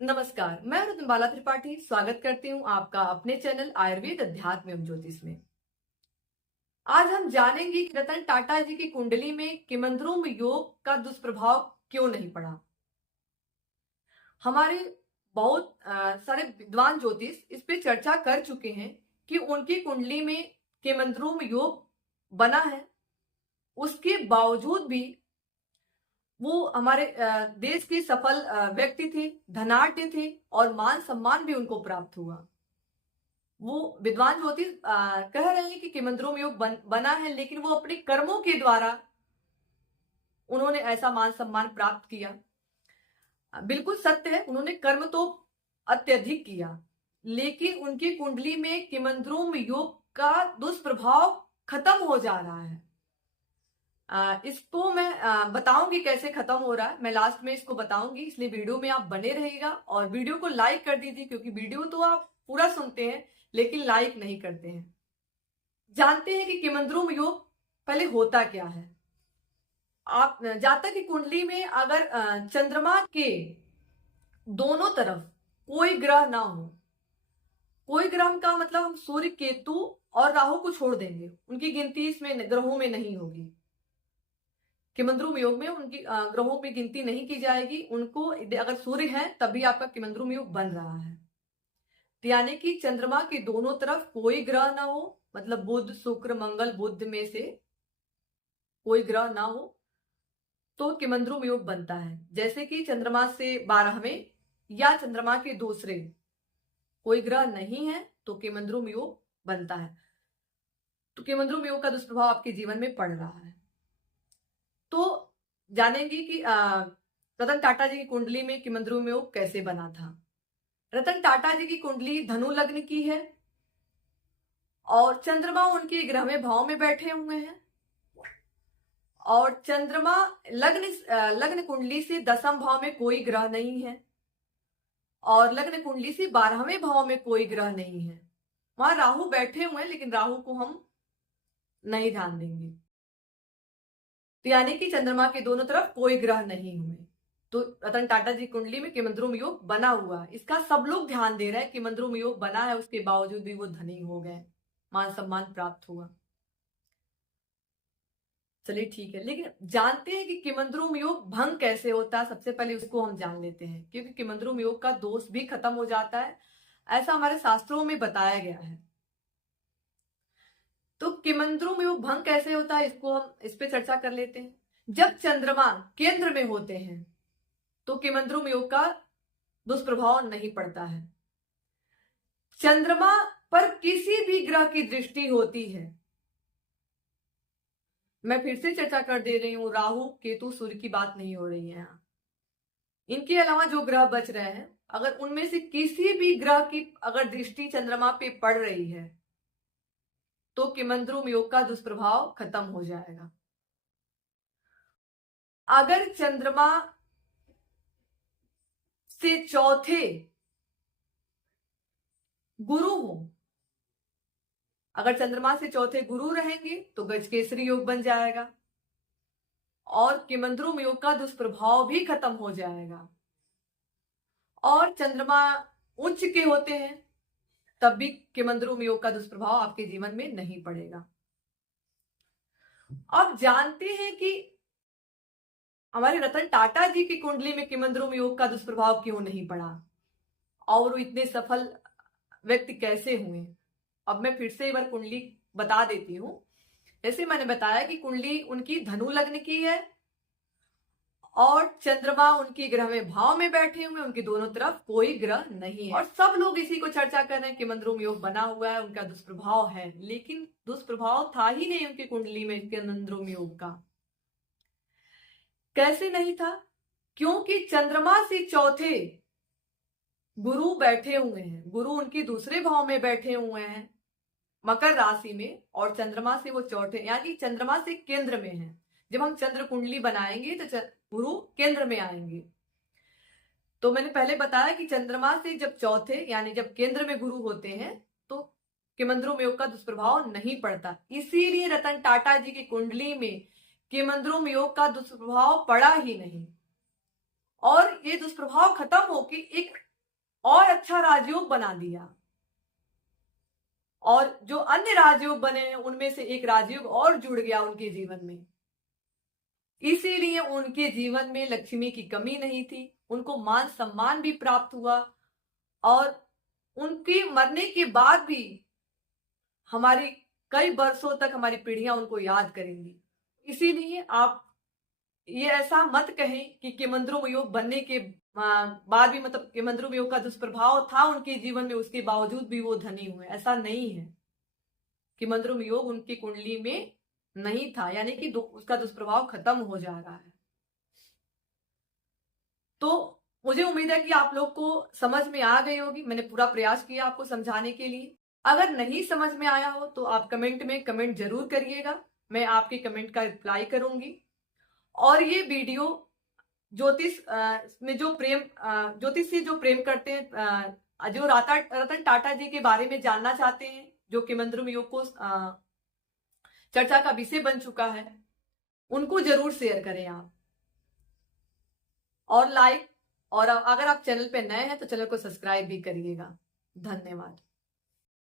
नमस्कार, मैं रत्नबाला त्रिपाठी स्वागत करती हूँ आपका अपने चैनल आयुर्वेद अध्यात्म एवं ज्योतिष में। आज हम जानेंगे कि रतन टाटा जी की कुंडली में किमंद्रुम योग का दुष्प्रभाव क्यों नहीं पड़ा। हमारे बहुत सारे विद्वान ज्योतिष इस पे चर्चा कर चुके हैं कि उनकी कुंडली में किमंद्रुम योग बना है, उसके बावजूद भी वो हमारे देश के सफल व्यक्ति थे, धनाढ्य थे और मान सम्मान भी उनको प्राप्त हुआ। वो विद्वान ज्योतिष कह रहे हैं कि किमंद्रुम योग बना है, लेकिन वो अपने कर्मों के द्वारा उन्होंने ऐसा मान सम्मान प्राप्त किया। बिल्कुल सत्य है, उन्होंने कर्म तो अत्यधिक किया, लेकिन उनकी कुंडली में किमंद्रुम योग का दुष्प्रभाव खत्म हो जा रहा है। इसको मैं बताऊंगी कैसे खत्म हो रहा है, मैं लास्ट में इसको बताऊंगी, इसलिए वीडियो में आप बने रहिएगा और वीडियो को लाइक कर दीजिए, क्योंकि वीडियो तो आप पूरा सुनते हैं लेकिन लाइक नहीं करते हैं। जानते हैं कि किमंद्रुम योग पहले होता क्या है। आप जातक की कुंडली में अगर चंद्रमा के दोनों तरफ कोई ग्रह ना हो, कोई ग्रह का मतलब हम सूर्य, केतु और राहु को छोड़ देंगे, उनकी गिनती इसमें ग्रहों में नहीं होगी। किमंद्रुम योग में उनकी ग्रहों में गिनती नहीं की जाएगी। उनको अगर सूर्य है तभी आपका किमंद्रुम योग बन रहा है, यानी कि चंद्रमा के दोनों तरफ कोई ग्रह ना हो, मतलब बुध, शुक्र, मंगल, बुध में से कोई ग्रह ना हो तो किमंद्रुम योग बनता है। जैसे कि चंद्रमा से 12वें या चंद्रमा के दूसरे कोई ग्रह नहीं है तो किमंद्रुम योग बनता है। तो किमंद्रुम योग का दुष्प्रभाव आपके जीवन में पड़ रहा है। तो जानेंगे कि रतन टाटा जी की कुंडली में किमंद्रुम योग कैसे बना था। रतन टाटा जी की कुंडली धनु लग्न की है और चंद्रमा उनके ग्रहवें भाव में बैठे हुए हैं और चंद्रमा लग्न कुंडली से 10वें भाव में कोई ग्रह नहीं है और लग्न कुंडली से 12वें भाव में कोई ग्रह नहीं है। वहां राहु बैठे हुए हैं, लेकिन राहु को हम नहीं ध्यान देंगे। तो यानी कि चंद्रमा के दोनों तरफ कोई ग्रह नहीं हुए, तो रतन टाटा जी कुंडली में किमंद्रुम योग बना हुआ है। इसका सब लोग ध्यान दे रहे हैं, किमंद्रुम योग बना है, उसके बावजूद भी वो धनी हो गए, मान सम्मान प्राप्त हुआ। चलिए ठीक है, लेकिन जानते हैं कि किमंद्रुम योग भंग कैसे होता है। सबसे पहले उसको हम जान लेते हैं, क्योंकि किमंद्रुम योग का दोष भी खत्म हो जाता है, ऐसा हमारे शास्त्रों में बताया गया है। तो किमंद्रुम योग भंग कैसे होता है, इसको हम इस पे चर्चा कर लेते हैं। जब चंद्रमा केंद्र में होते हैं तो किमंद्रुम योग का दुष्प्रभाव नहीं पड़ता है। चंद्रमा पर किसी भी ग्रह की दृष्टि होती है, मैं फिर से चर्चा कर दे रही हूं, राहु, केतु, सूर्य की बात नहीं हो रही है यहां। इनके अलावा जो ग्रह बच रहे हैं, अगर उनमें से किसी भी ग्रह की अगर दृष्टि चंद्रमा पे पड़ रही है तो किमंद्रुम योग का दुष्प्रभाव खत्म हो जाएगा। अगर चंद्रमा से चौथे गुरु हो, अगर चंद्रमा से चौथे गुरु रहेंगे तो गजकेसरी योग बन जाएगा और किमंद्रुम योग का दुष्प्रभाव भी खत्म हो जाएगा। और चंद्रमा उच्च के होते हैं तब भी किमंद्रुम योग का दुष्प्रभाव आपके जीवन में नहीं पड़ेगा। अब जानते हैं कि हमारे रतन टाटा जी की कुंडली में किमंद्रुम योग का दुष्प्रभाव क्यों नहीं पड़ा और वो इतने सफल व्यक्ति कैसे हुए। अब मैं फिर से एक बार कुंडली बता देती हूं। जैसे मैंने बताया कि कुंडली उनकी धनु लग्न की है और चंद्रमा उनकी ग्रह में भाव में बैठे हुए, उनके दोनों तरफ कोई ग्रह नहीं है और सब लोग इसी को चर्चा कर रहे हैं कि किमंद्रुम योग बना हुआ है, उनका दुष्प्रभाव है, लेकिन दुष्प्रभाव था ही नहीं उनकी कुंडली में किमंद्रुम योग का। कैसे नहीं था? क्योंकि चंद्रमा से चौथे गुरु बैठे हुए हैं, गुरु उनके दूसरे भाव में बैठे हुए हैं मकर राशि में और चंद्रमा से वो चौथे, यानी चंद्रमा से केंद्र में है। जब हम चंद्र कुंडली बनाएंगे तो गुरु केंद्र में आएंगे। तो मैंने पहले बताया कि चंद्रमा से जब चौथे यानी जब केंद्र में गुरु होते हैं तो किमंद्रुम योग का दुष्प्रभाव नहीं पड़ता। इसीलिए रतन टाटा जी की कुंडली में किमंद्रुम योग का दुष्प्रभाव पड़ा ही नहीं और ये दुष्प्रभाव खत्म होकर एक और अच्छा राजयोग बना दिया, और जो अन्य राजयोग बने हैं उनमें से एक राजयोग और जुड़ गया उनके जीवन में। इसीलिए उनके जीवन में लक्ष्मी की कमी नहीं थी, उनको मान सम्मान भी प्राप्त हुआ, और उनके मरने के बाद भी हमारी कई वर्षों तक हमारी पीढ़ियां उनको याद करेंगी। इसीलिए आप ये ऐसा मत कहें कि केमंद्रुम योग बनने के बाद भी, मतलब केमंद्रुम योग का दुष्प्रभाव था उनके जीवन में, उसके बावजूद भी वो धनी हुए, ऐसा नहीं है। केमंद्रुम योग उनकी कुंडली में नहीं था, यानी कि उसका दुष्प्रभाव खत्म हो जा रहा है। तो मुझे उम्मीद है कि आप लोग को समझ में आ गई होगी। मैंने पूरा प्रयास किया आपको समझाने के लिए। अगर नहीं समझ में आया हो तो आप कमेंट में कमेंट जरूर करिएगा, मैं आपके कमेंट का रिप्लाई करूंगी। और ये वीडियो ज्योतिष में जो प्रेम, ज्योतिष से जो प्रेम करते हैं, जो रतन टाटा जी के बारे में जानना चाहते हैं, जो केमंद्रुम योग को चर्चा का विषय बन चुका है, उनको जरूर शेयर करें आप, और लाइक, और अगर आप चैनल पे नए हैं तो चैनल को सब्सक्राइब भी करिएगा। धन्यवाद।